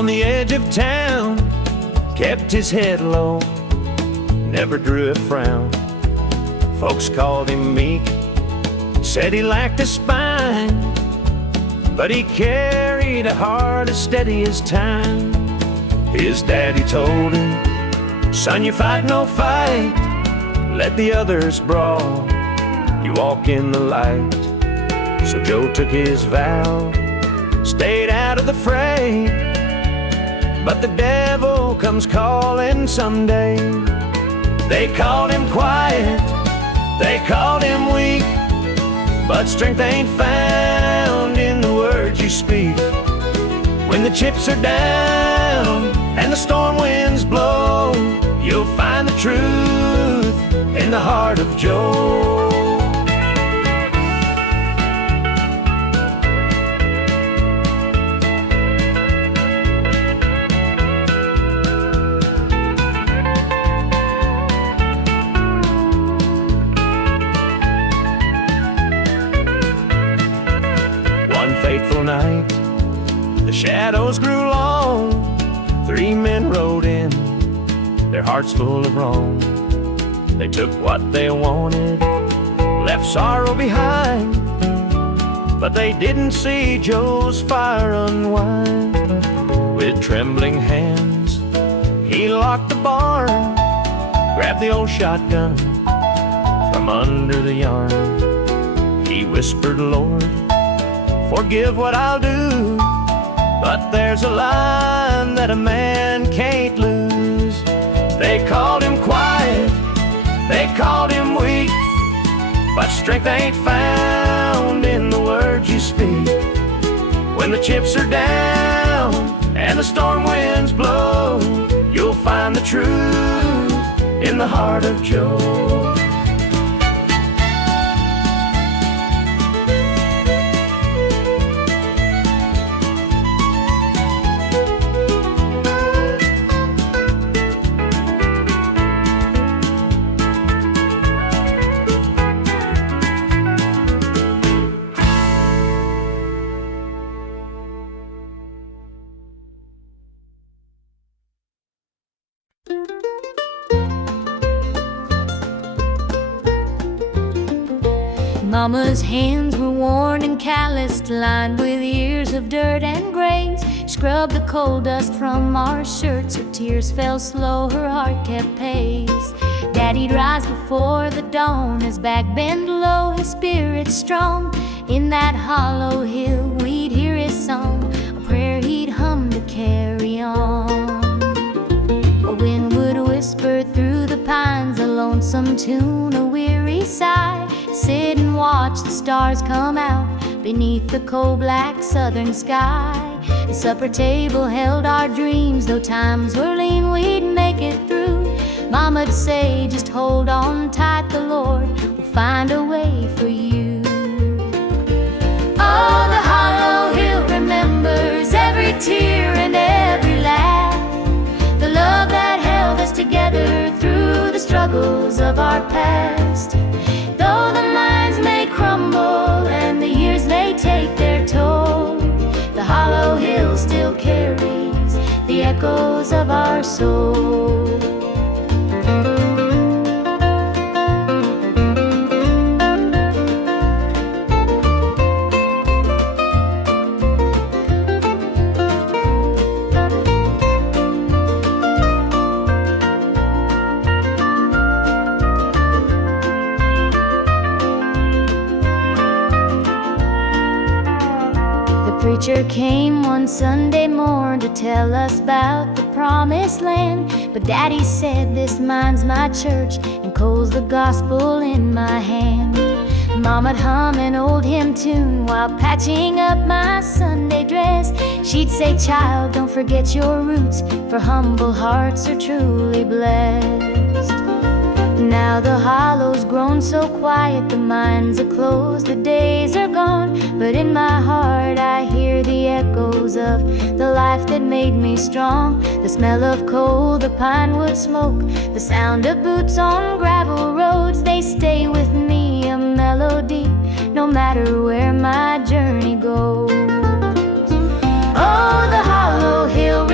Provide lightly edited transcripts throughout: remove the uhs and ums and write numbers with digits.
on the edge of town, kept his head low, never drew a frown. Folks called him meek, said he lacked a spine, but he carried a heart as steady as time. His daddy told him, "Son, you fight no fight, let the others brawl, you walk in the light." So Joe took his vow, stayed out of the fray, but the devil comes calling someday. They called him quiet, they called him weak, but strength ain't found in the words you speak. When the chips are down and the storm winds blow, you'll find the truth in the heart of Joe. One fateful night, the shadows grew long. 3 men rode in, their hearts full of wrong. They took what they wanted, left sorrow behind, but they didn't see Joe's fire unwind. With trembling hands, he locked the barn, grabbed the old shotgun from under the yarn. He whispered, "Lord, forgive what I'll do, but there's a line that a man can't lose." They called him quiet, they called him weak, but strength ain't found in the words you speak. When the chips are down and the storm winds blow, you'll find the truth in the heart of Joe. Mama's hands were worn and calloused, lined with years of dirt and graze. Scrubbed the coal dust from our shirts, her tears fell slow, her heart kept pace. Daddy'd rise before the dawn, his back bent low, his spirit strong. In that hollow hill we'd hear his song, a prayer he'd hum to carry on. A wind would whisper through the pines, a lonesome tune, a weary sigh. Sit and watch the stars come out beneath the coal-black southern sky. The supper table held our dreams, though times were lean, we'd make it through. Mama'd say, "Just hold on tight, the Lord will find a way for you." Oh, the hollow hill remembers every tear and every laugh, the love that held us together through the struggles of our past. Though the minds may crumble and the years may take their toll, the hollow hill still carries the echoes of our soul. Preacher came one Sunday morn to tell us about the promised land, but Daddy said, "This mine's my church and coal's the gospel in my hand." Mama'd hum an old hymn tune while patching up my Sunday dress. She'd say, "Child, don't forget your roots, for humble hearts are truly blessed." Now the hollow's grown so quiet, the mines are closed, the days are gone, but in my heart I hear the echoes of the life that made me strong. The smell of coal, the pine wood smoke, the sound of boots on gravel roads, they stay with me, a melody, no matter where my journey goes. Oh, the hollow hill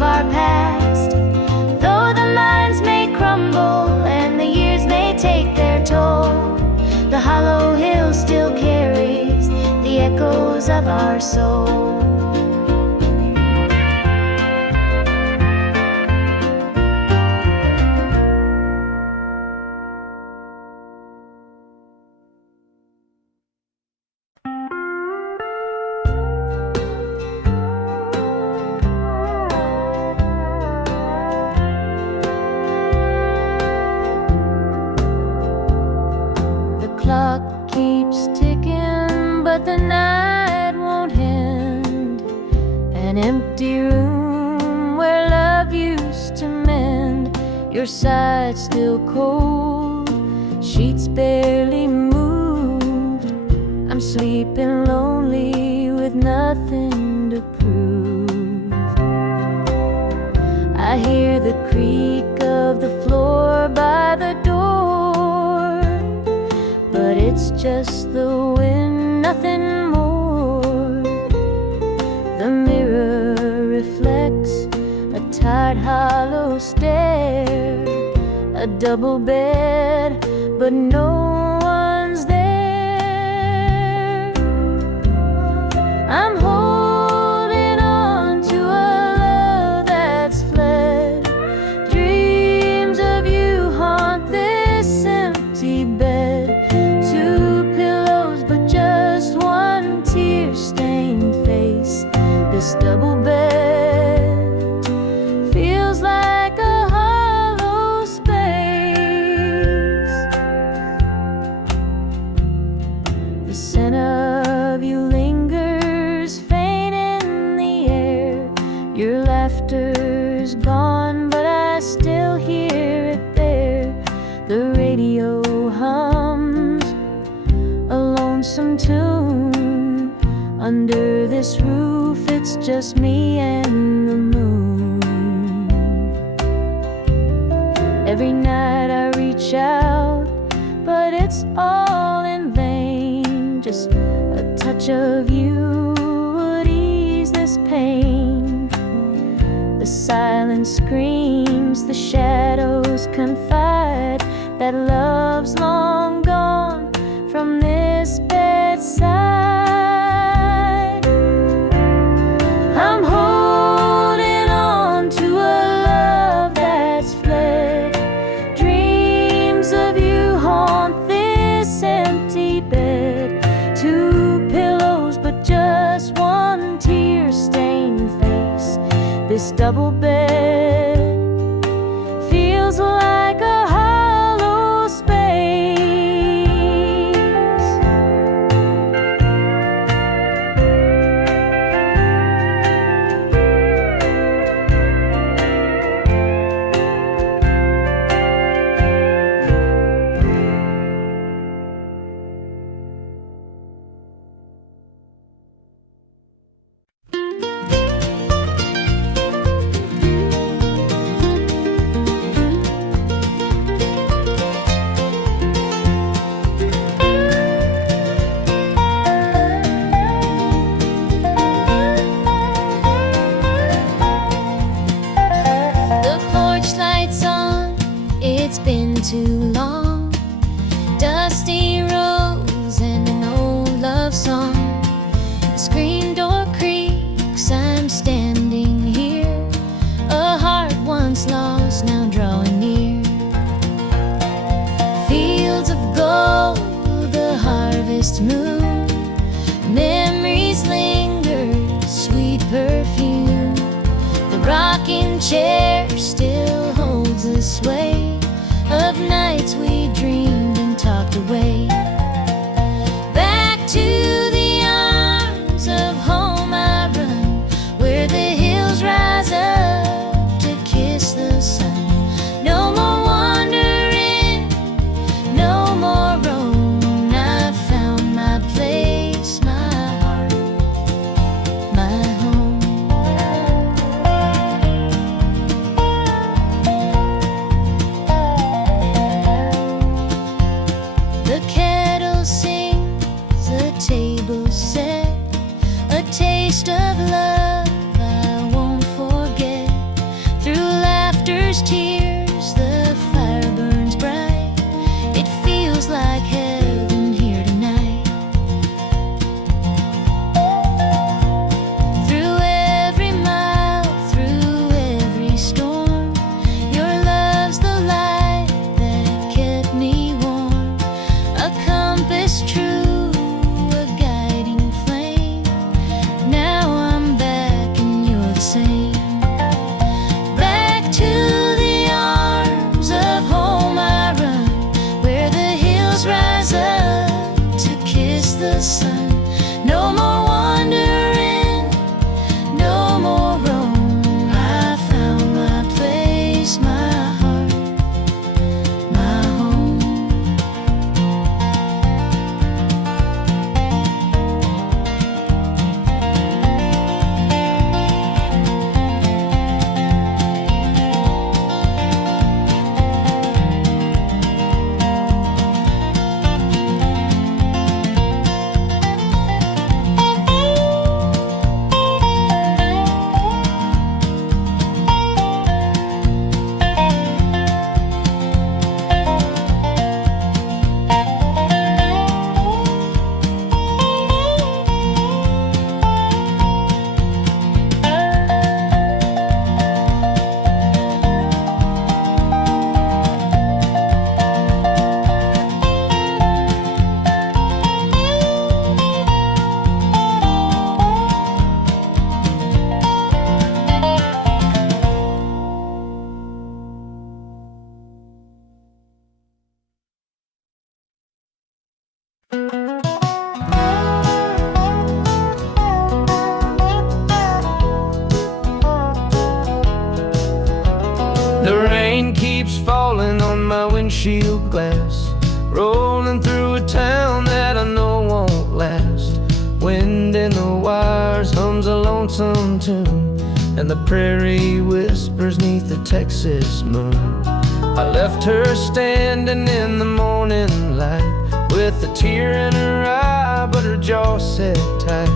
of our past. Though the minds may crumble and the years may take their toll, the hollow hill still carries the echoes of our soul. Clock keeps ticking, but the night won't end. An empty room where love used to mend. Your side still cold, sheets barely moved. I'm sleeping lonely with nothing to prove. I hear the creak of the floor by the door, but it's just the wind, nothing more. The mirror reflects a tired, hollow stare. A double bed, but no one's there. I'm holding on to a love that's fled. Dreams of you haunt this empty bed. This double bed feels like a hollow space. The scent of you lingers faint in the air. Your laughter's gone, but I still hear it there. The radio hums a lonesome tune. Under this roof, it's just me and the moon. Every night I reach out, but it's all in vain. Just a touch of you would ease this pain. The silence screams, the shadows confide that love's long gone from this bedside. I'm holding on to a love that's fled. Dreams of you haunt this empty bed. Two pillows, but just one tear-stained face. This double bed feels like a hollow space. Too long, dusty rose and an old love song. The screen door creaks, I'm standing here. A heart once lost, now drawing near. Fields of gold, the harvest moon. Memories linger, sweet perfume. The rocking chair still holds the sway of nights we dreamed and talked away. Back to the arms of home I run, where the hills rise up to kiss the sun. No more wandering, no more roam. I found my place, my heart, my home. windshield glass, rolling through a town that I know won't last. Wind in the wires hums a lonesome tune, and the prairie whispers neath the Texas moon. I left her standing in the morning light, with a tear in her eye, but her jaw set tight.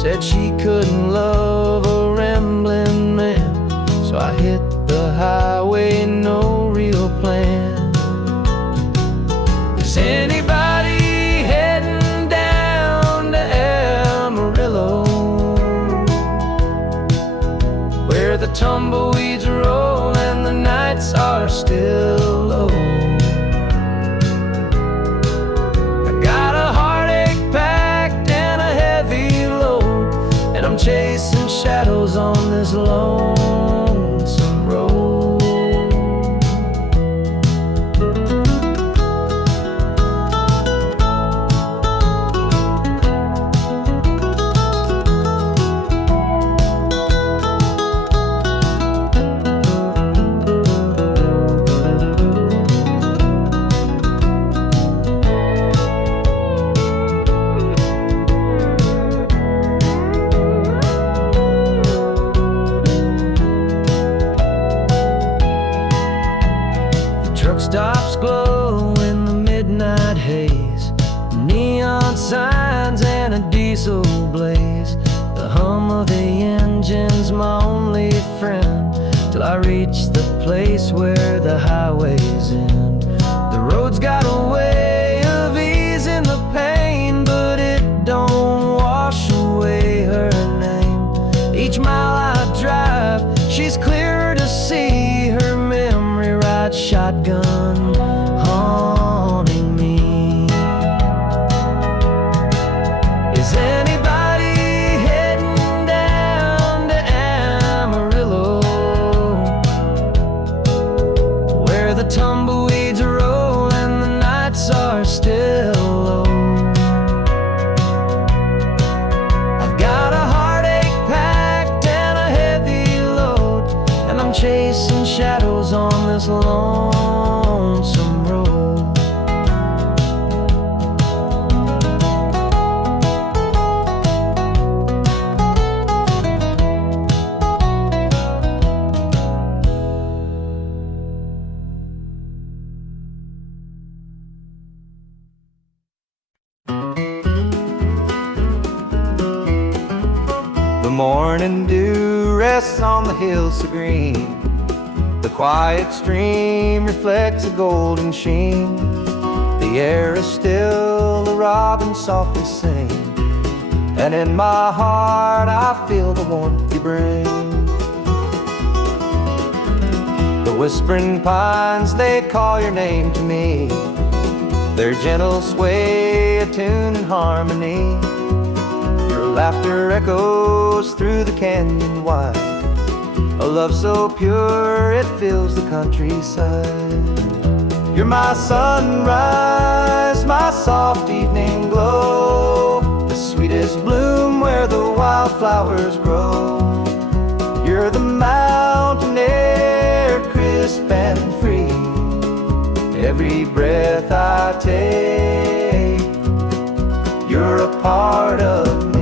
Said she couldn't love a rambling man, so I hit the highway, no real plan. Is anybody heading down to Amarillo, where the tumbleweeds roll and the nights are still low? I got a heartache packed and a heavy load, and I'm chasing shadows on this lonesome road. Stops glow in the midnight haze, neon signs and a diesel blaze. The hum of the engine's my only friend, till I reach the place where the highways end. The road's got a way of easing the pain, but it don't wash away her name. Each mile I drive, she's clearer to see, her memory rides shotgun haunting me. Is anybody heading down to Amarillo, where the tumbleweeds roll and the nights are still low? I've got a heartache packed and a heavy load, and I'm chasing shadows on this lonesome road. The morning dew rests on the hills so green, the quiet stream reflects a golden sheen. The air is still, the robins softly sing, and in my heart I feel the warmth you bring. The whispering pines, they call your name to me, their gentle sway, a tune in harmony. Your laughter echoes through the canyon wide, a love so pure it fills the countryside. You're my sunrise, my soft evening glow, the sweetest bloom where the wildflowers grow. You're the mountain air, crisp and free, every breath I take, you're a part of me.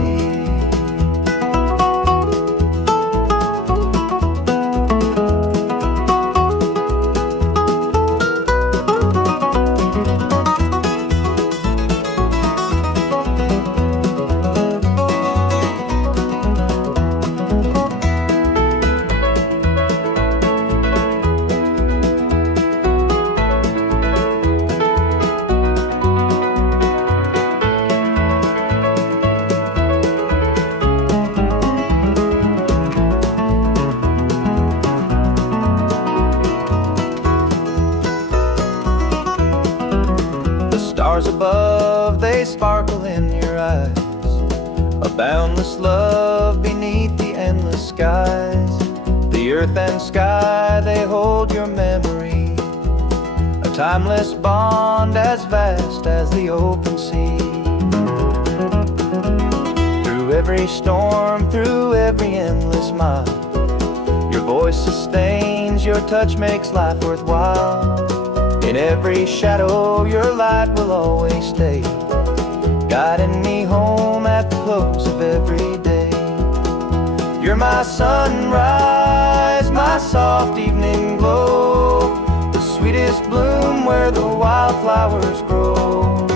Stars above, they sparkle in your eyes, a boundless love beneath the endless skies. The earth and sky, they hold your memory, a timeless bond as vast as the open sea. Through every storm, through every endless mile, your voice sustains, your touch makes life worthwhile. In every shadow your light will always stay, guiding me home at the close of every day. You're my sunrise, my soft evening glow, the sweetest bloom where the wildflowers grow.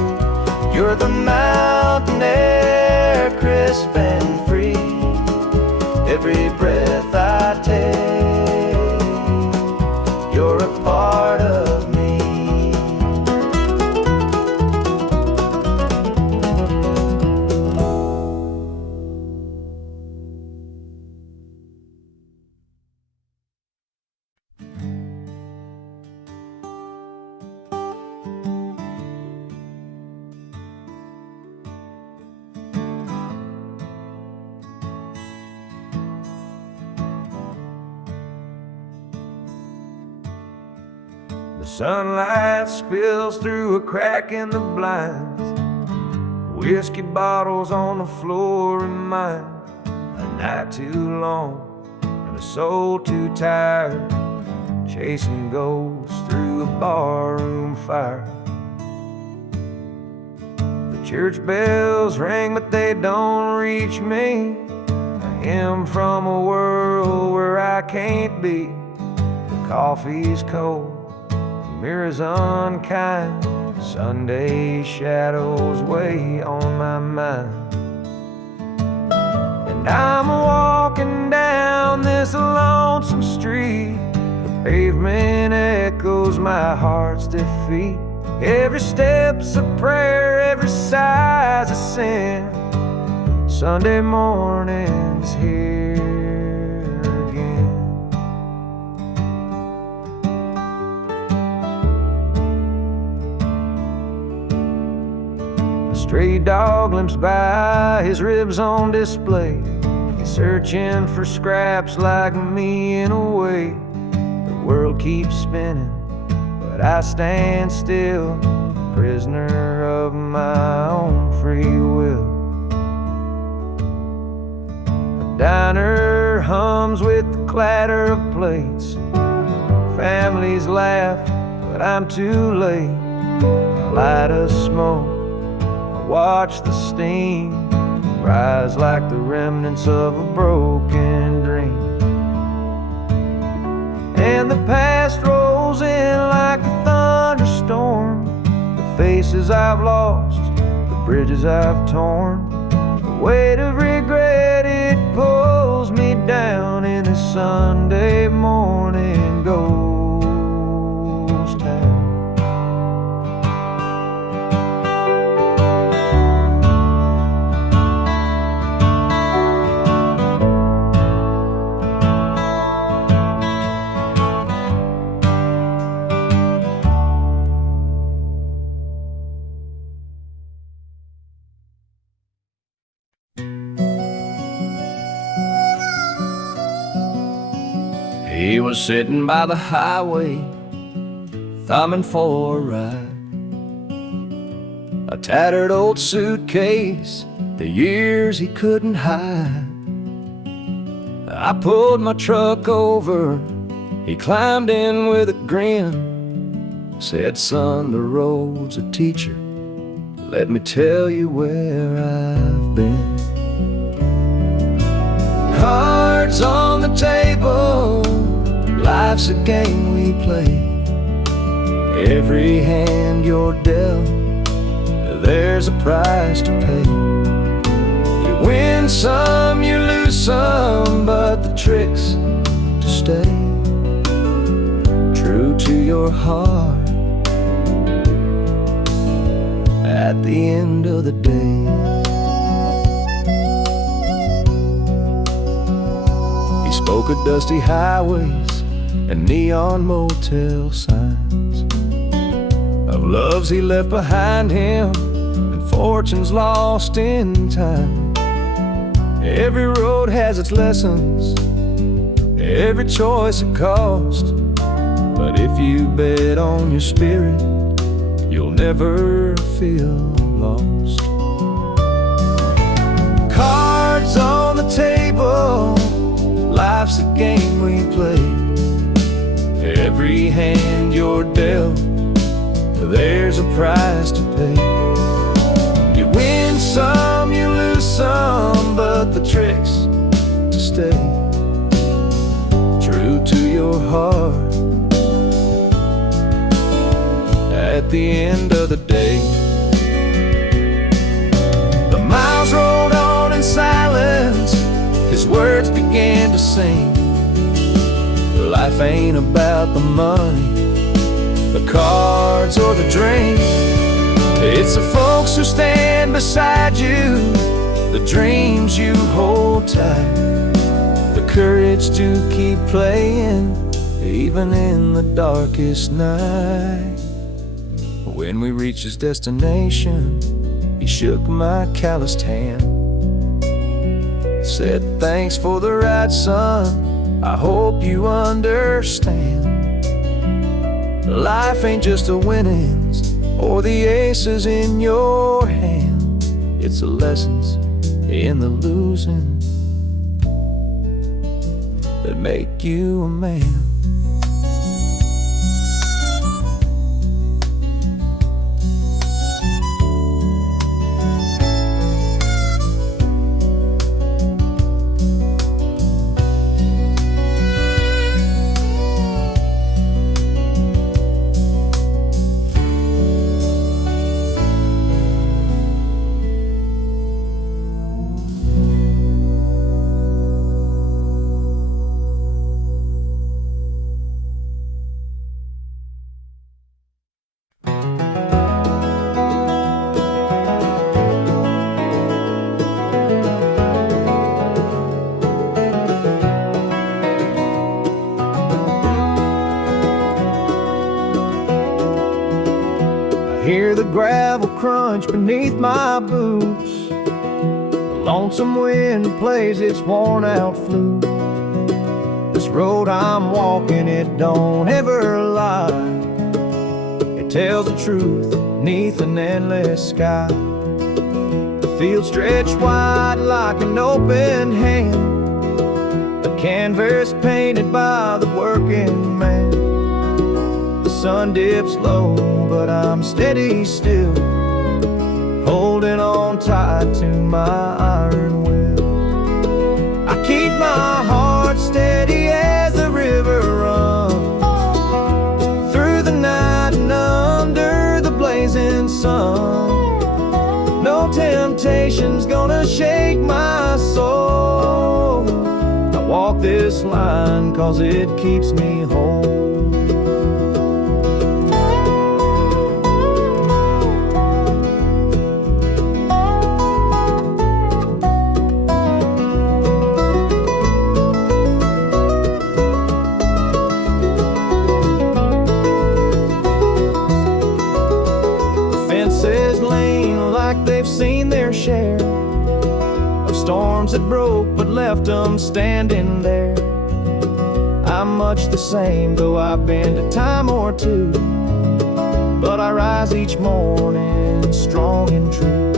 You're the mountain air, crisp and free, every breath I take, you're a part of me. The sunlight spills through a crack in the blinds, whiskey bottles on the floor remind a night too long and a soul too tired, chasing ghosts through a barroom fire. The church bells ring but they don't reach me, a hymn from a world where I can't be. The coffee's cold, mirrors unkind, Sunday shadows weigh on my mind. And I'm walking down this lonesome street, the pavement echoes my heart's defeat. Every step's a prayer, every sigh's a sin. Sunday morning's here. Stray dog limps by, his ribs on display. He's searching for scraps like me in a way. The world keeps spinning, but I stand still, prisoner of my own free will. The diner hums with the clatter of plates. Families laugh, but I'm too late. A light of smoke, watch the steam rise like the remnants of a broken dream. And the past rolls in like a thunderstorm, the faces I've lost, the bridges I've torn. The weight of regret, it pulls me down in this Sunday morning ghost town. He was sitting by the highway, thumbing for a ride. A tattered old suitcase, the years he couldn't hide. I pulled my truck over, he climbed in with a grin. Said, son, the road's a teacher, let me tell you where I've been. Cards on the table, life's a game we play. Every hand you're dealt, there's a price to pay. You win some, you lose some, but the trick's to stay true to your heart at the end of the day. He spoke of dusty highways and neon motel signs, of loves he left behind him and fortunes lost in time. Every road has its lessons, every choice a cost, but if you bet on your spirit, you'll never feel lost. Cards on the table, life's a game we play. Every hand you're dealt, there's a price to pay. You win some, you lose some, but the trick's to stay true to your heart at the end of the day. The miles rolled on in silence, his words began to sing. Life ain't about the money, the cards or the drink. It's the folks who stand beside you, the dreams you hold tight, the courage to keep playing even in the darkest night. When we reached his destination, he shook my calloused hand, said, "Thanks for the ride, son, I hope you understand. Life ain't just the winnings or the aces in your hand. It's the lessons in the losing that make you a man." Hear the gravel crunch beneath my boots, the lonesome wind plays its worn-out flute. This road I'm walking, it don't ever lie. It tells the truth beneath an endless sky. The field stretched wide like an open hand, a canvas painted by the working man. The sun dips low, but I'm steady still, holding on tight to my iron will. I keep my heart steady as the river runs through the night and under the blazing sun. No temptation's gonna shake my soul. I walk this line 'cause it keeps me whole. Seen their share of storms that broke but left them standing there. I'm much the same, though I've been a time or two, but I rise each morning strong and true.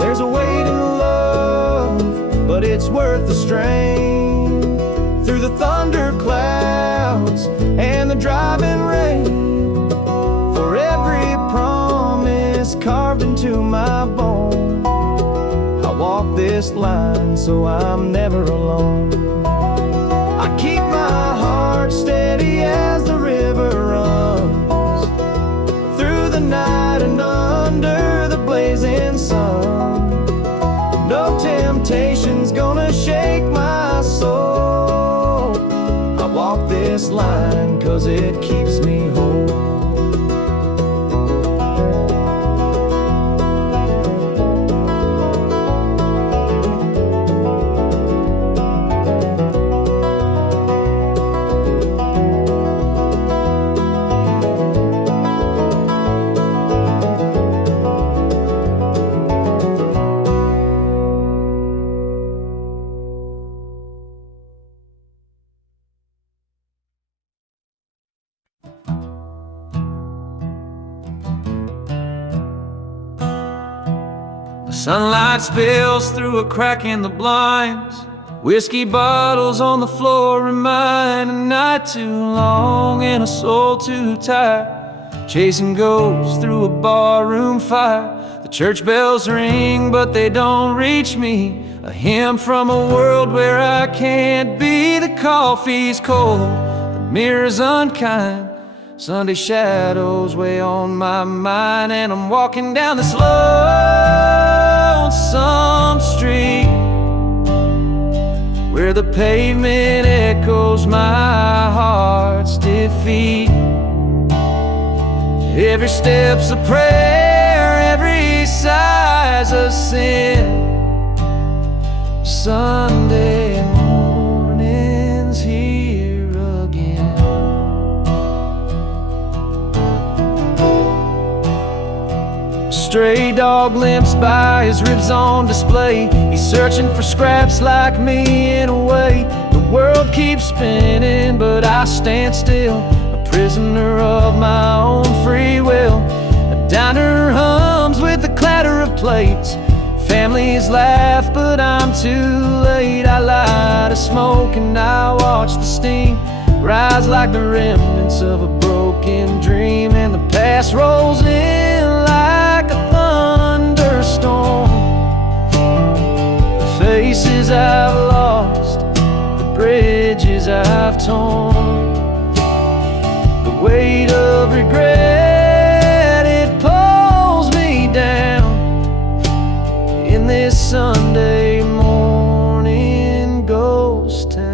There's a weight in love, but it's worth the strain. Through the thunder clouds and the driving rain, for every promise carved into my bone, I walk this line so I'm never alone. I keep my heart steady as the river runs through the night and under the blazing sun. No temptation's gonna shake my soul. I walk this line 'cause it keeps me whole. Sunlight spills through a crack in the blinds. Whiskey bottles on the floor remind a night too long and a soul too tired chasing ghosts through a barroom fire. The church bells ring, but they don't reach me. A hymn from a world where I can't be. The coffee's cold, the mirror's unkind. Sunday shadows weigh on my mind, and I'm walking down this lonesome street where the pavement echoes my heart's defeat. Every step's a prayer, every sigh's a sin. Sunday morning's here again. A stray dog limps by, his ribs on display. He's searching for scraps like me in a way. The world keeps spinning, but I stand still, a prisoner of my own free will. A diner hums with the clatter of plates. Families laugh, but I'm too late. I light a smoke and I watch the steam rise like the remnants of a broken dream. And the past rolls in like a thunderstorm. The faces I've lost, the bridges I've torn, the weight of regret, it pulls me down in this Sunday morning ghost town.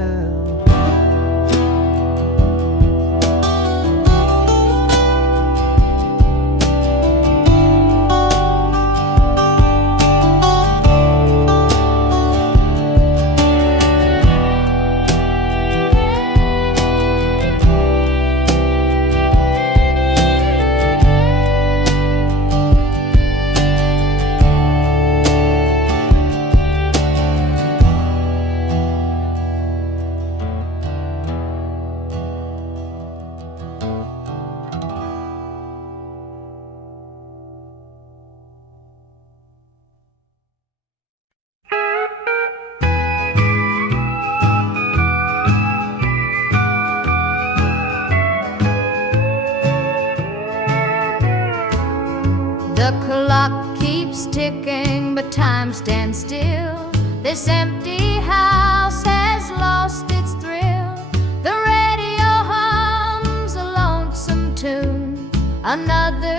The clock keeps ticking, but time stands still. This empty house has lost its thrill. The radio hums a lonesome tune. Another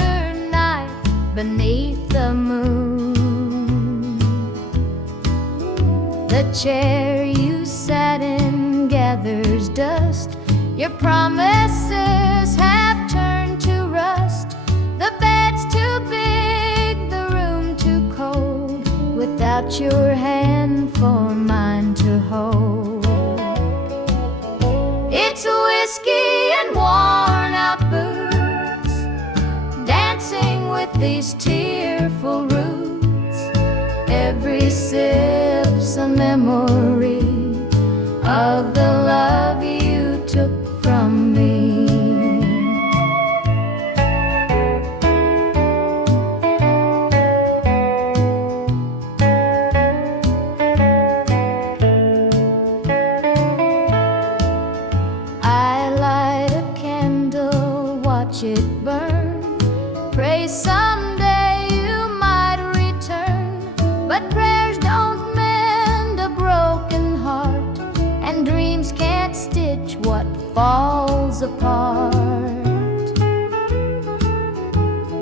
night beneath the moon. The chair you sat in gathers dust. Your promises have turned to rust. The bed's too big, the room too cold, without your hand for mine to hold. It's whiskey and worn out boots, dancing with these tearful roots. Every sip's a memory of the love you took from me. It burn. Pray someday you might return, but prayers don't mend a broken heart, and dreams can't stitch what falls apart.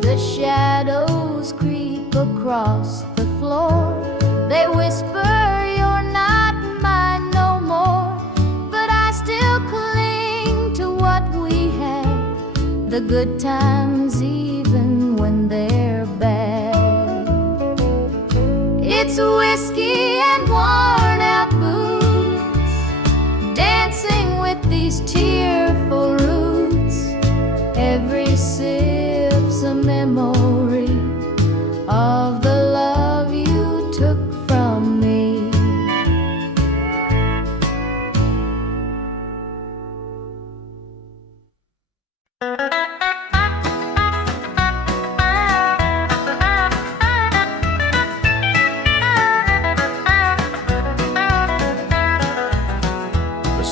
The shadows creep across the floor. They whisper you're not mine no more, but I still cling to what we had. The good times even when they're bad. It's whiskey and worn out boots, dancing with these tearful roots. Every sip's a memory of the love you took from me.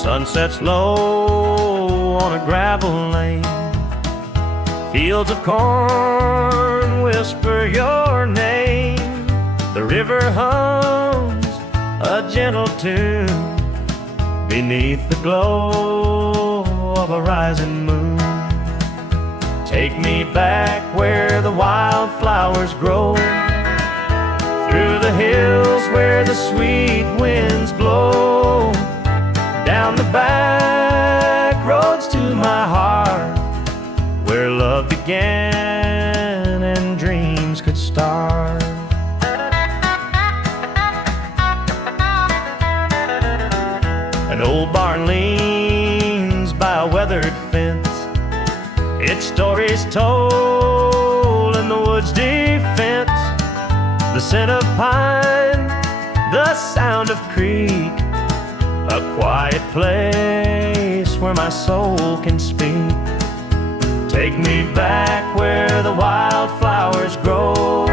Sun sets low on a gravel lane, Fields of corn whisper your name. The river hums a gentle tune beneath the glow of a rising moon. Take me back where the wildflowers grow, through the hills where the sweet winds blow, down the back roads to my heart, where love began and dreams could start. An old barn leans by a weathered fence, its story's told in the woods' defense. The scent of pine, the sound of creek, a quiet place where my soul can speak. Take me back where the wildflowers grow,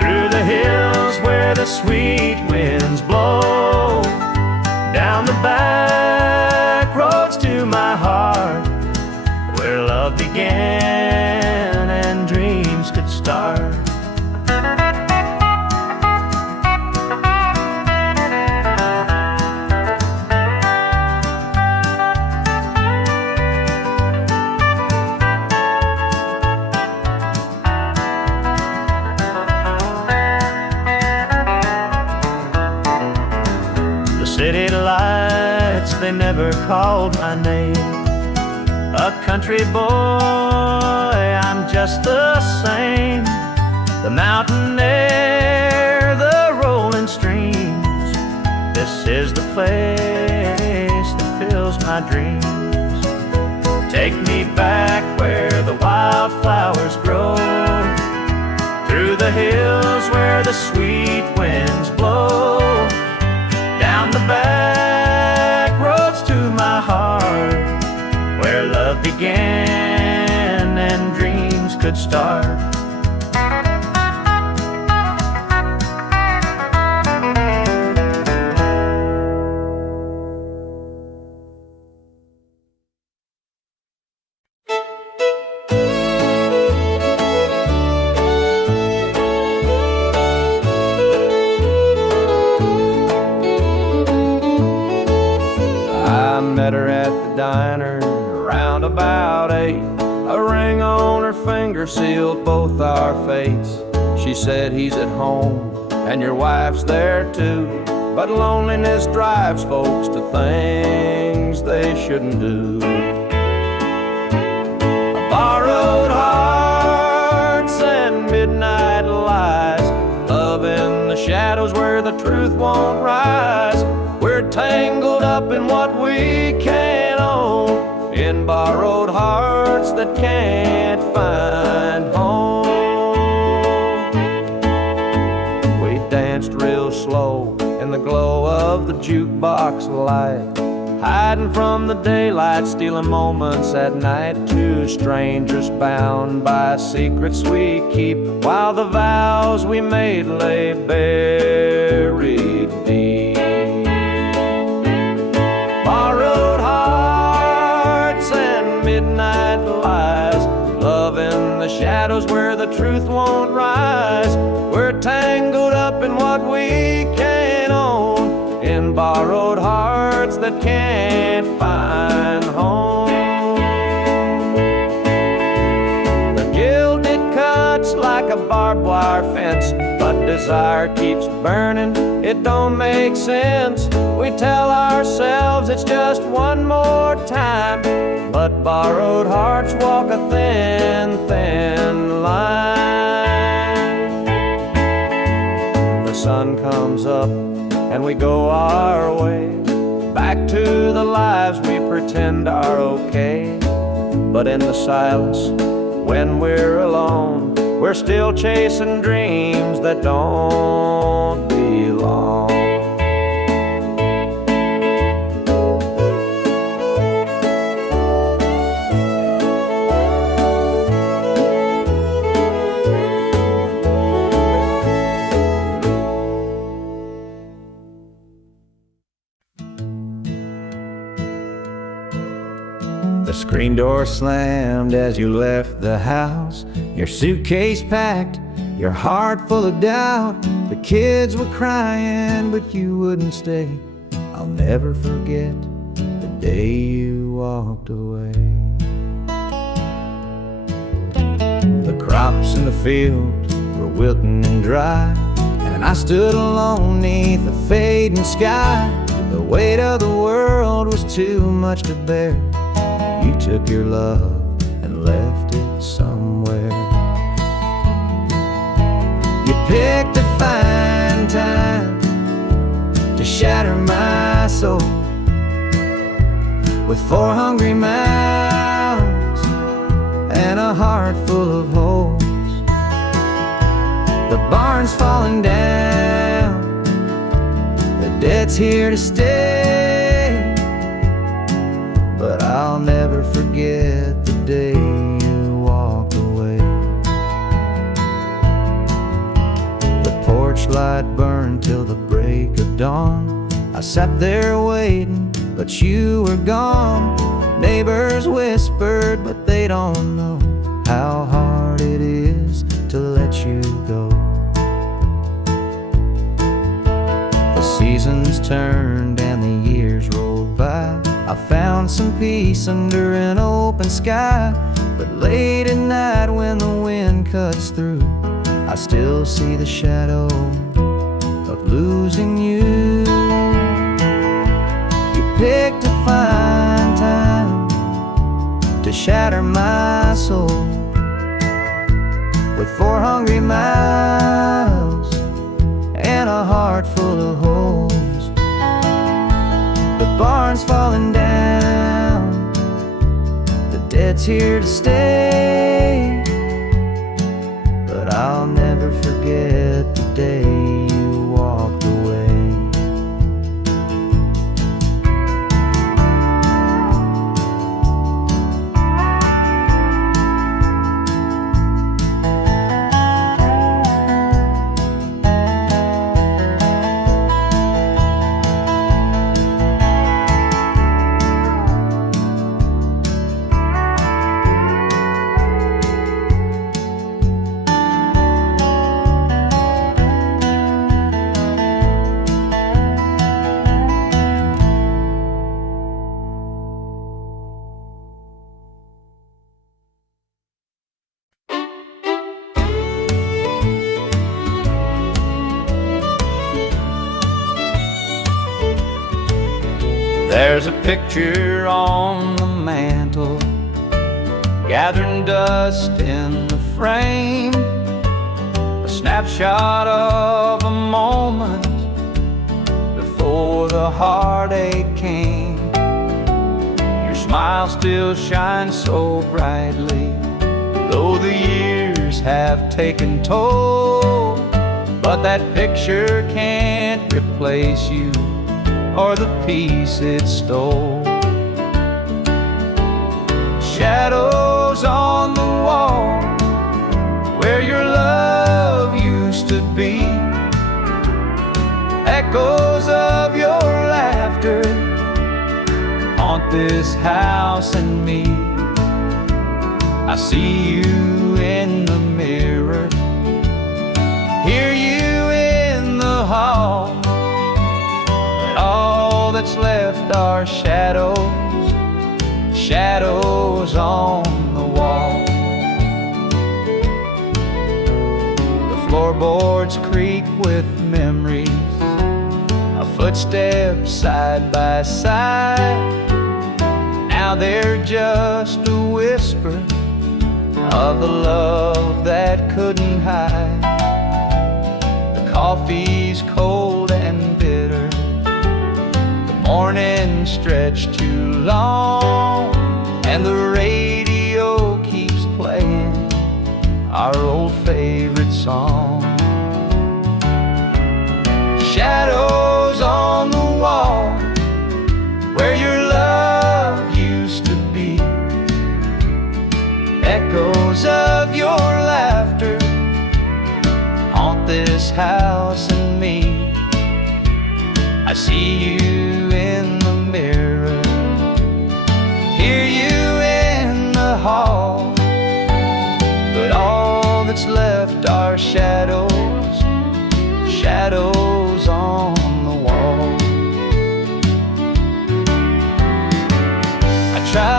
through the hills where the sweet winds blow, down the back roads to my heart, where love began and dreams could start. City lights, they never called my name. A country boy, I'm just the same. The mountain air, the rolling streams, this is the place that fills my dreams. Take me back where the wildflowers grow, through the hills where the sweet winds blow, down the back roads to my heart, where love began and dreams could start. Met her at the diner around about 8. A ring on her finger sealed both our fates. She said, he's at home and your wife's there too, but loneliness drives folks to things they shouldn't do. Borrowed hearts and midnight lies, love in the shadows where the truth won't rise. We're tangled up in what we can't own, in borrowed hearts that can't find home. We danced real slow in the glow of the jukebox light, hiding from the daylight, stealing moments at night. Two strangers bound by secrets we keep, while the vows we made lay buried deep. Borrowed hearts and midnight lies, love in the shadows where the truth won't rise. We're tangled up in what we can't own, in borrowed hearts that can't find home. The gilded cuts like a barbed wire fence, but desire keeps burning, it don't make sense. We tell ourselves it's just one more time, but borrowed hearts walk a thin, thin line. The sun comes up and we go our way, back to the lives we pretend are okay. But in the silence, when we're alone, we're still chasing dreams that don't belong. The screen door slammed as you left the house, your suitcase packed, your heart full of doubt. The kids were crying, but you wouldn't stay. I'll never forget the day you walked away. The crops in the field were wilting and dry, and I stood alone neath the fading sky. The weight of the world was too much to bear. You took your love and left it somewhere. You picked a fine time to shatter my soul with 4 hungry mouths and a heart full of holes. The barn's falling down, the debt's here to stay, but I'll never forget the day you walked away. The porch light burned till the break of dawn. I sat there waiting, but you were gone. Neighbors whispered, but they don't know how hard it is to let you go. The seasons turned and the years rolled by. I found some peace under an open sky, but late at night when the wind cuts through, I still see the shadow of losing you. You picked a fine time to shatter my soul with 4 hungry mouths and a heart full of holes. The barn's falling down, the debt's here to stay, but I'll never forget the day you walked away. There's a picture on the mantle, gathering dust in the frame, a snapshot of a moment before the heartache came. Your smile still shines so brightly, though the years have taken toll, but that picture can't replace you or the peace it stole. Shadows on the wall where your love used to be, echoes of your laughter haunt this house and me. I see you in the mirror, hear you in the hall. All that's left are shadows, shadows on the wall. The floorboards creak with memories of footsteps side by side. Now they're just a whisper of the love that couldn't hide. The coffee's cold and bitter, morning stretched too long, and the radio keeps playing our old favorite song. Shadows on the wall where your love used to be, echoes of your laughter haunt this house and me. I see you in the mirror, hear you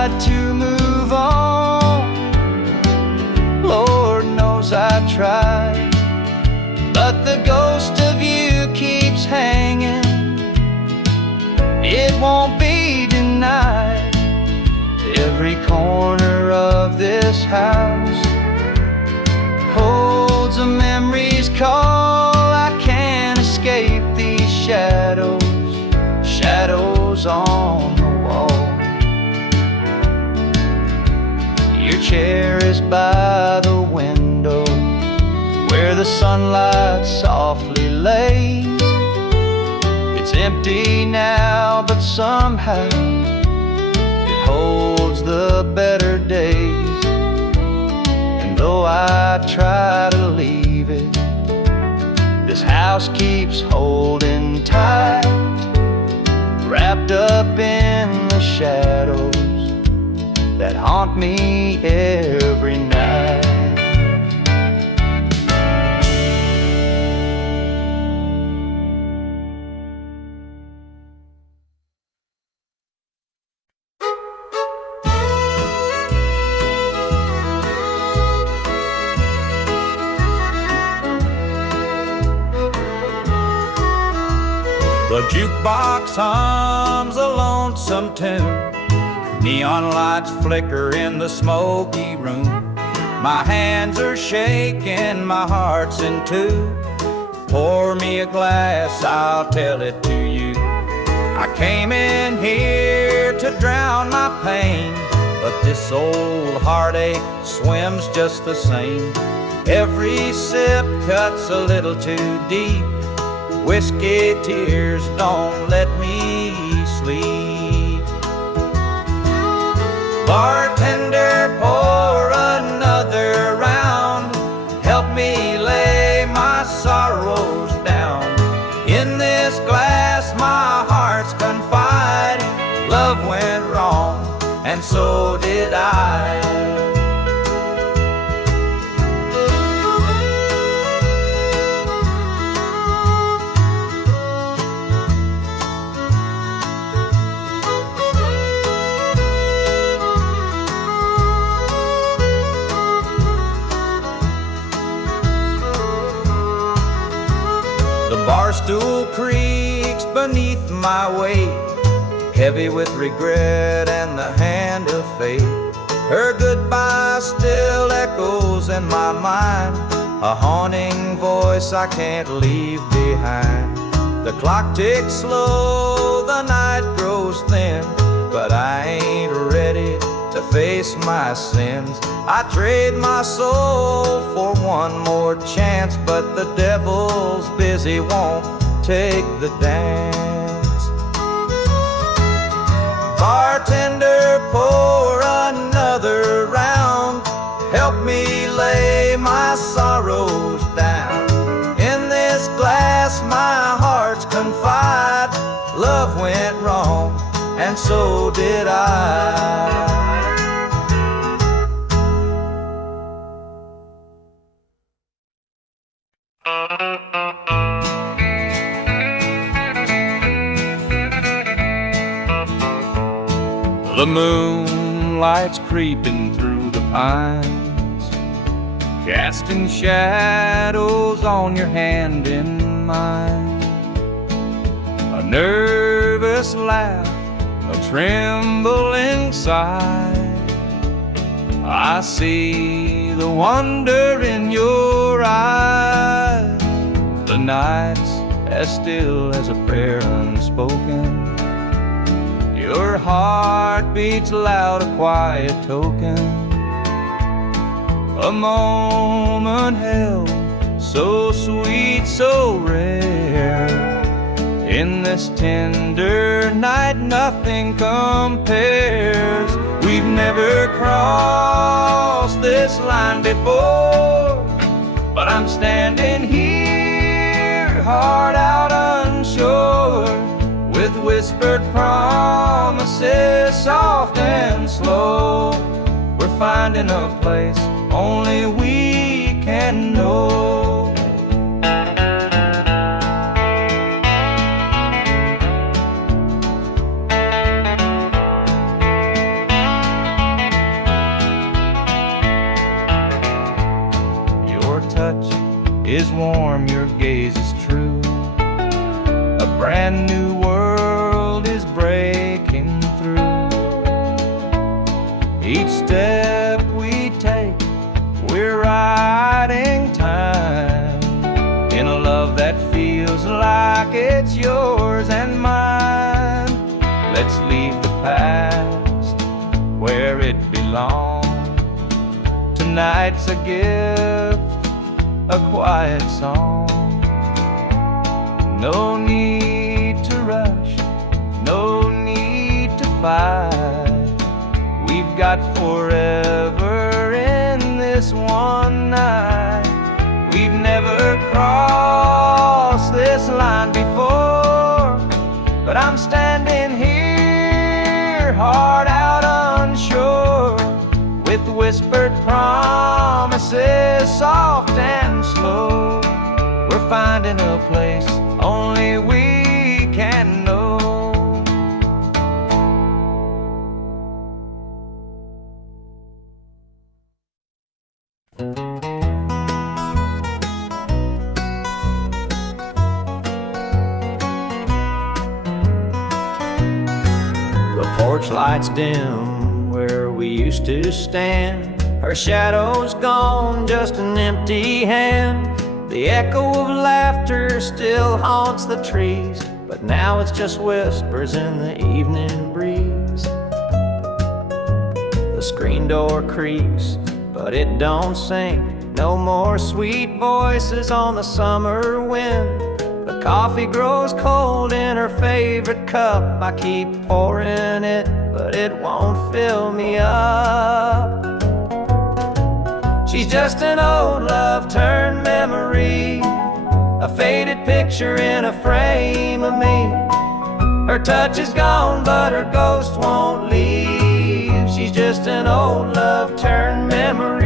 tried to move on. Lord knows I tried, but the ghost of you keeps hanging. It won't be denied. Every corner of this house holds a memory's call. I can't escape these shadows, shadows on the wall. Your chair is by the window where the sunlight softly lays. It's empty now, but somehow it holds the better days. And though I try to leave it, this house keeps holding tight, wrapped up in the shadows that haunt me every night. The jukebox hums a lonesome tune. Neon lights flicker in the smoky room. My hands are shaking, my heart's in two. Pour me a glass, I'll tell it to you. I came in here to drown my pain, but this old heartache swims just the same. Every sip cuts a little too deep. Whiskey tears don't let me sleep. Bartender, pour another round. Help me lay my sorrows down. In this glass my heart's confide. Love went wrong, and so did I. Barstool creaks beneath my weight, heavy with regret and the hand of fate. Her goodbye still echoes in my mind, a haunting voice I can't leave behind. The clock ticks slow, the night grows thin, but I ain't ready to face my sins. I trade my soul for one more chance, but the devil's busy, won't take the dance. Bartender, pour another round. Help me lay my sorrows down. In this glass my heart's confide. Love went wrong, and so did I. The moonlight's creeping through the pines, casting shadows on your hand in mine. A nervous laugh, a trembling sigh. I see the wonder in your eyes. The night's as still as a prayer unspoken. Your heart beats loud, a quiet token. A moment held, so sweet, so rare. In this tender night nothing compares. We've never crossed this line before, but I'm standing here, heart out unsure, with whispered promises, soft and slow. We're finding a place only we can know. is warm, your gaze is true. A brand new world is breaking through. Each step we take, we're riding time in a love that feels like it's yours and mine. Let's leave the past where it belongs. Tonight's a gift, a quiet song. No need to rush, no need to fight. We've got forever in this one night. We've never crossed this line before, but I'm standing here, heart out unsure, with whispered promises, soft and slow. We're finding a place only we can know. The porch lights dim where we used to stand. Her shadow's gone, just an empty hand. The echo of laughter still haunts the trees, but now it's just whispers in the evening breeze. The screen door creaks, but it don't sing. No more sweet voices on the summer wind. The coffee grows cold in her favorite cup. I keep pouring it, but it won't fill me up. She's just an old love turned memory, a faded picture in a frame of me. Her touch is gone, but her ghost won't leave. She's just an old love turned memory.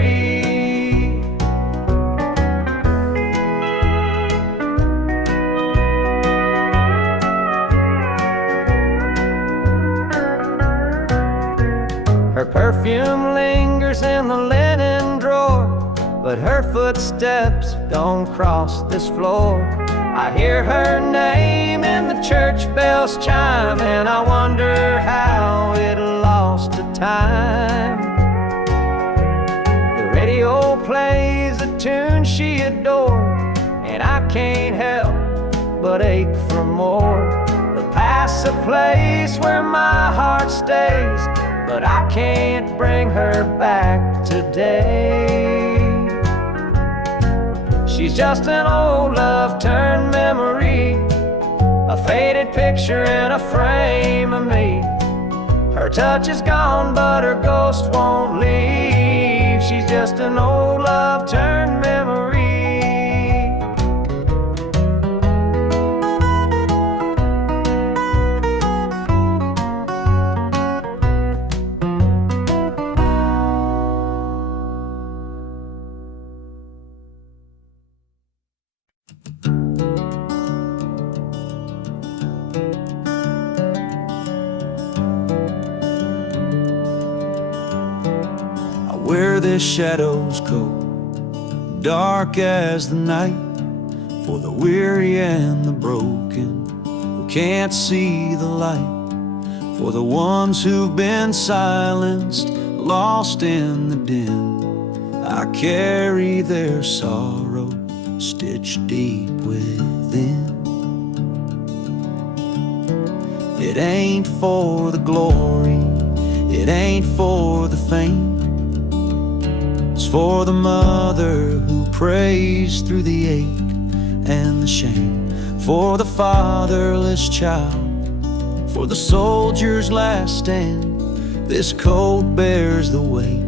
Her perfume lingers in the linen drawer, but her footsteps don't cross this floor. I hear her name and the church bells chime, and I wonder how it lost to time. The radio plays a tune she adored, and I can't help but ache for more. The past's a place where my heart stays, but I can't bring her back today. She's just an old love turned memory, a faded picture in a frame of me. Her touch is gone, but her ghost won't leave. She's just an old love turned memory. Where the shadows go, dark as the night, for the weary and the broken who can't see the light, for the ones who've been silenced, lost in the din. I carry their sorrow stitched deep within. It ain't for the glory, it ain't for the fame. It's for the mother who prays through the ache and the shame, for the fatherless child, for the soldier's last stand. This coat bears the weight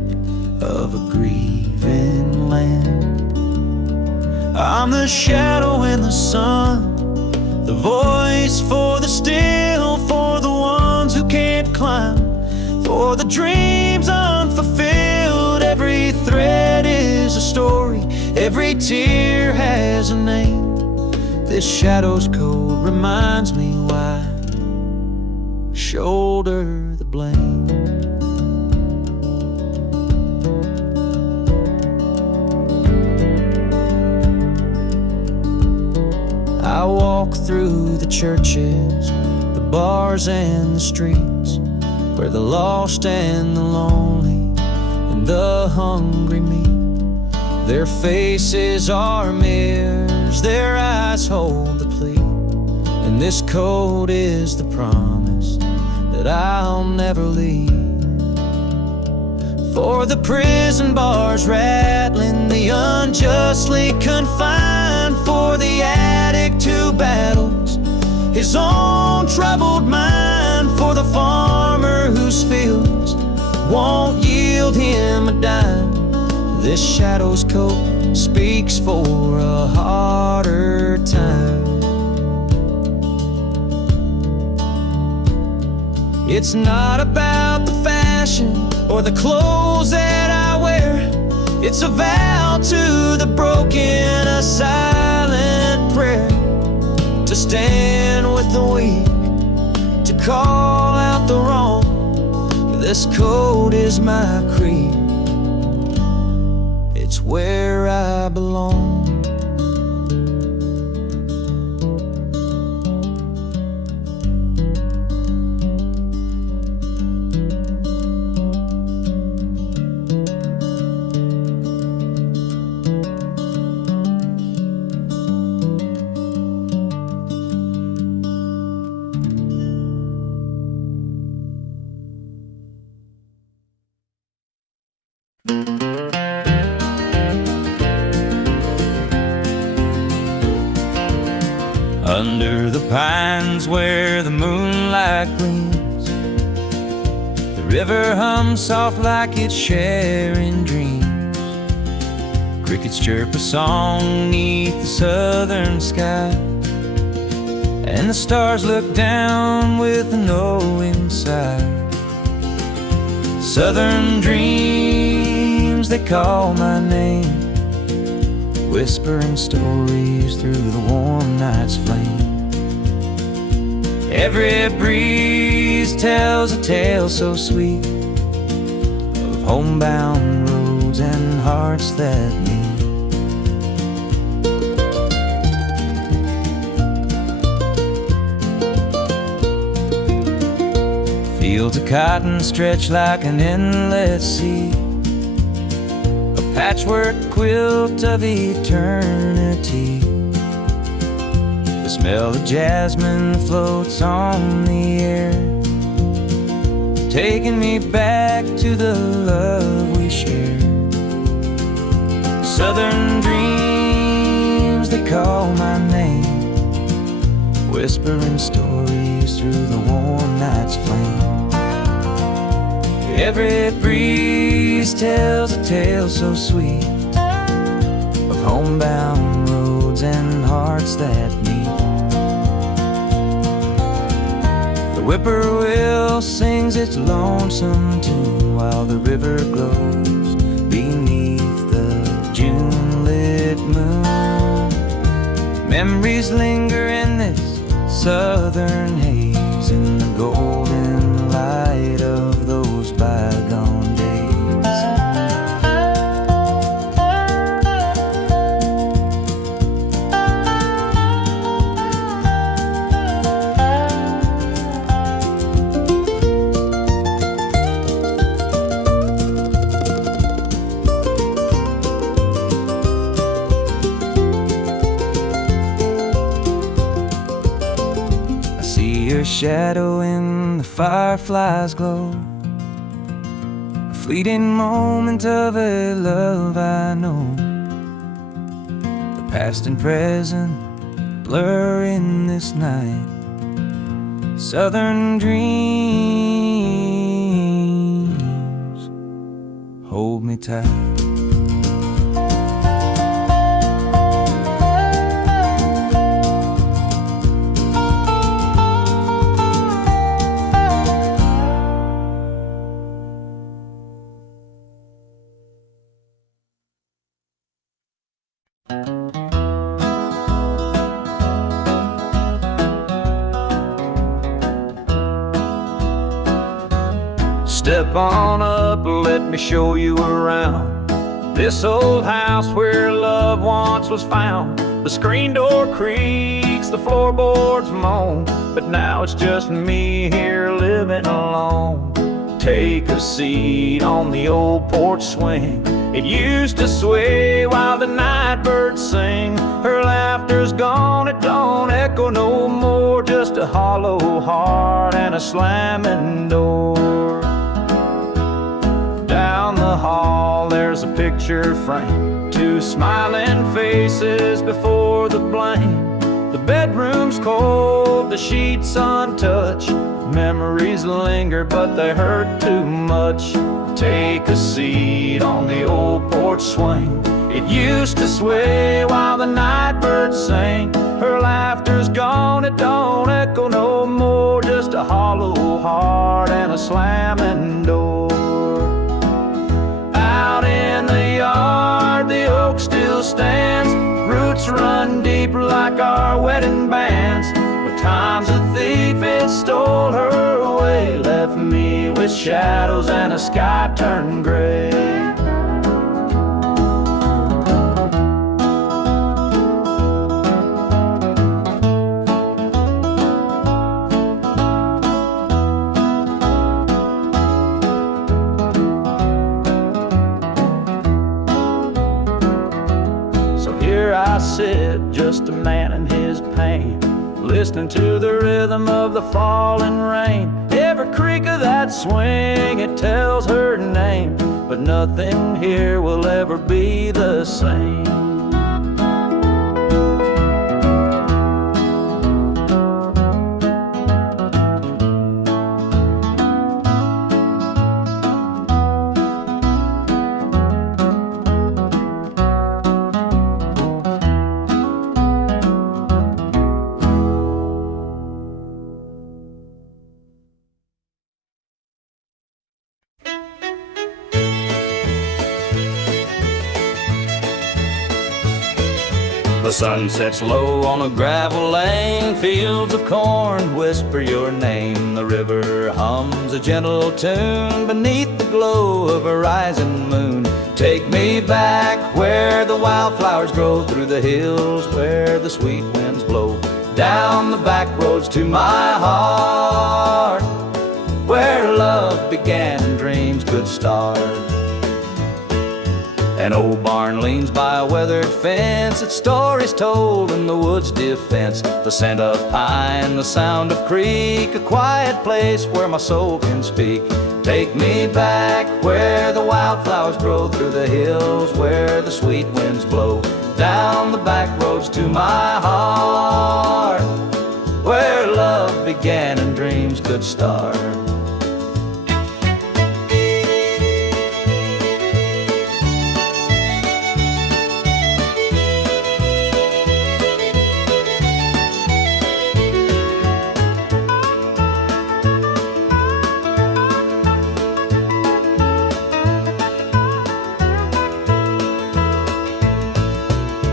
of a grieving land. I'm the shadow in the sun, the voice for the still, for the ones who can't climb, for the dreams unfulfilled. Every thread is a story, every tear has a name. This shadow's code reminds me why I shoulder the blame. walk through the churches, the bars and the streets, where the lost and the lonely and the hungry meet. Their faces are mirrors, their eyes hold the plea, and this code is the promise that I'll never leave. For the prison bars rattling, the unjustly confined, for the addict who battles his own troubled mind, for the farmer whose fields won't yield him a dime. This shadow's coat speaks for a harder time. It's not about the fashion or the clothes that I wear. It's a vow to the broken, a silent prayer, to stand with the weak, to call out the wrong. This code is my creed, it's where I belong. Under the pines where the moonlight gleams, the river hums soft like it's sharing dreams. Crickets chirp a song neath the southern sky, and the stars look down with a knowing sigh. Southern dreams, they call my name, whispering stories through the warm night's flame. Every breeze tells a tale so sweet of homebound roads and hearts that meet. Fields of cotton stretch like an endless sea, patchwork quilt of eternity. The smell of jasmine floats on the air, taking me back to the love we shared. Southern dreams, they call my name, whispering stories through the warm night's flame. Every breeze tells a tale so sweet of homebound roads and hearts that meet. The whippoorwill sings its lonesome tune while the river glows beneath the June-lit moon. Memories linger in this southern haze, in the golden light of those bygone days. I see your shadow in the firefly's glow, a fleeting moment of a love I know. The past and present blur in this night. Southern dreams, hold me tight. Step on up, let me show you around this old house where love once was found. The screen door creaks, the floorboards moan, but now it's just me here living alone. Take a seat on the old porch swing. It used to sway while the night birds sing. Her laughter's gone, it don't echo no more, just a hollow heart and a slamming door. Down the hall there's a picture frame, two smiling faces before the blame. The bedroom's cold, the sheets untouched. Memories linger, but they hurt too much. Take a seat on the old porch swing. It used to sway while the night birds sang. Her laughter's gone, it don't echo no more, just a hollow heart and a slamming door. Out in the yard, the oak still stands. Roots run deep like our wedding bands. But time's a thief, it stole her away, left me with shadows and a sky turned gray. I sit, just a man in his pain, listening to the rhythm of the falling rain. Every creak of that swing, it tells her name, but nothing here will ever be the same. The sun sets low on a gravel lane. Fields of corn whisper your name. The river hums a gentle tune beneath the glow of a rising moon. Take me back where the wildflowers grow, through the hills where the sweet winds blow, down the back roads to my heart, where love began and dreams could start. An old barn leans by a weathered fence, its stories told in the wood's defense. The scent of pine, the sound of creek, a quiet place where my soul can speak. Take me back where the wildflowers grow, through the hills where the sweet winds blow, down the back roads to my heart, where love began and dreams could start.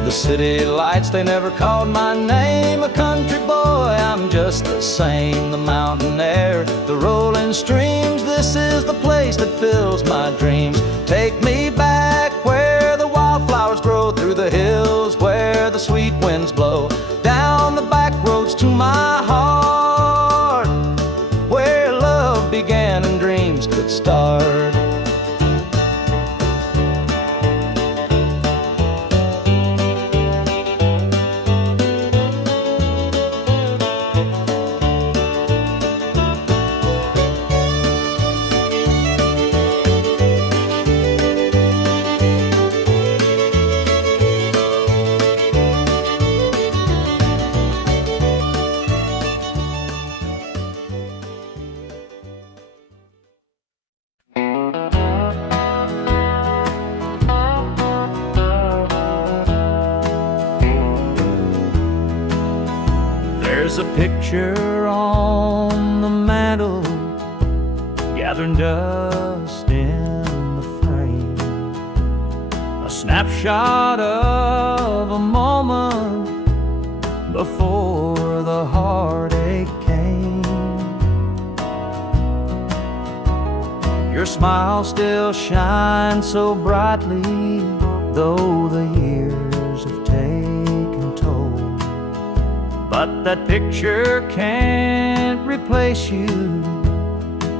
The city lights, they never called my name. A country boy, I'm just the same. The mountain air, the rolling streams, this is the place that fills my dreams. Take me back where the wildflowers grow, through the hills where the sweet winds blow, down the back roads to my heart, where love began and dreams could start. There's a picture on the mantle, gathering dust in the frame, a snapshot of a moment before the heartache came. Your smile still shines so brightly, though the years have taken toll. but that picture can't replace you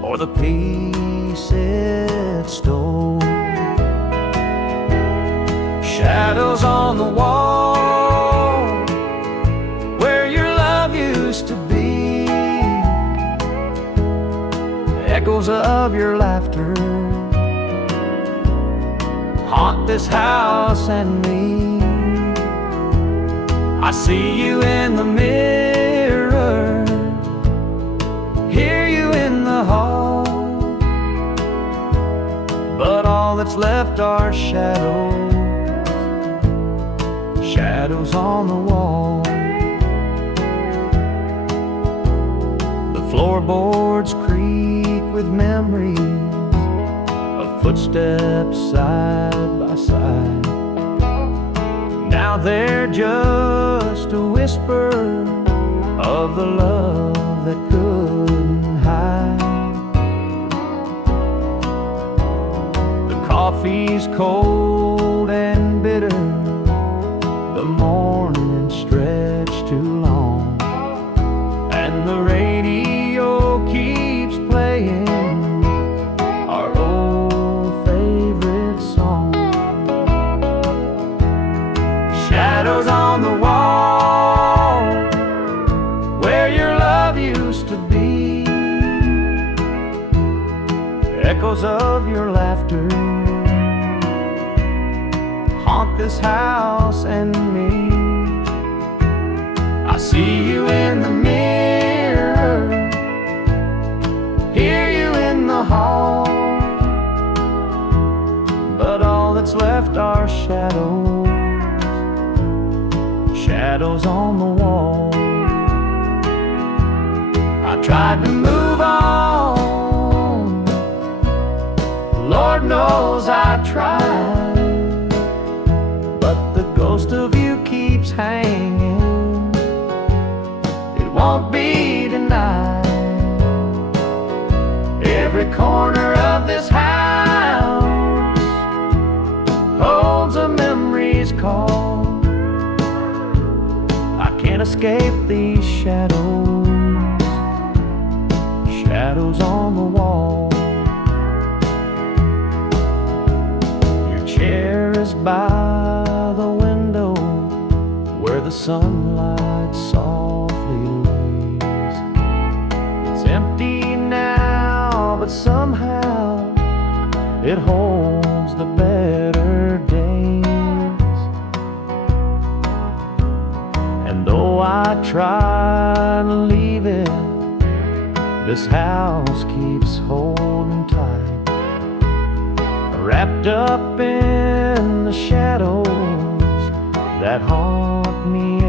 or the peace it stole. Shadows on the wall where your love used to be, echoes of your laughter haunt this house and me. I see you in the mirror, hear you in the hall, but all that's left are shadows, shadows on the wall. The floorboards creak with memories of footsteps side by side. Now they're just a whisper of the love that couldn't hide. The coffee's cold and bitter, the morning stretched too long, and the radio keeps playing our old favorite song. Shadows on the wall where your love used to be, echoes of your laughter haunt this house and me. I see you in the mirror, hear you in the hall, but all that's left are shadows, shadows on the wall. I tried to move on, Lord knows I tried, but the ghost of you keeps hanging, it won't be denied. Every corner of this house holds a memory's call. I can't escape these shadows, shadows on the wall. Your chair is by the window where the sunlight softly lays. It's empty now, but somehow it holds the better days. And though I try to leave it, this house keeps holding tight, wrapped up in the shadows that haunt me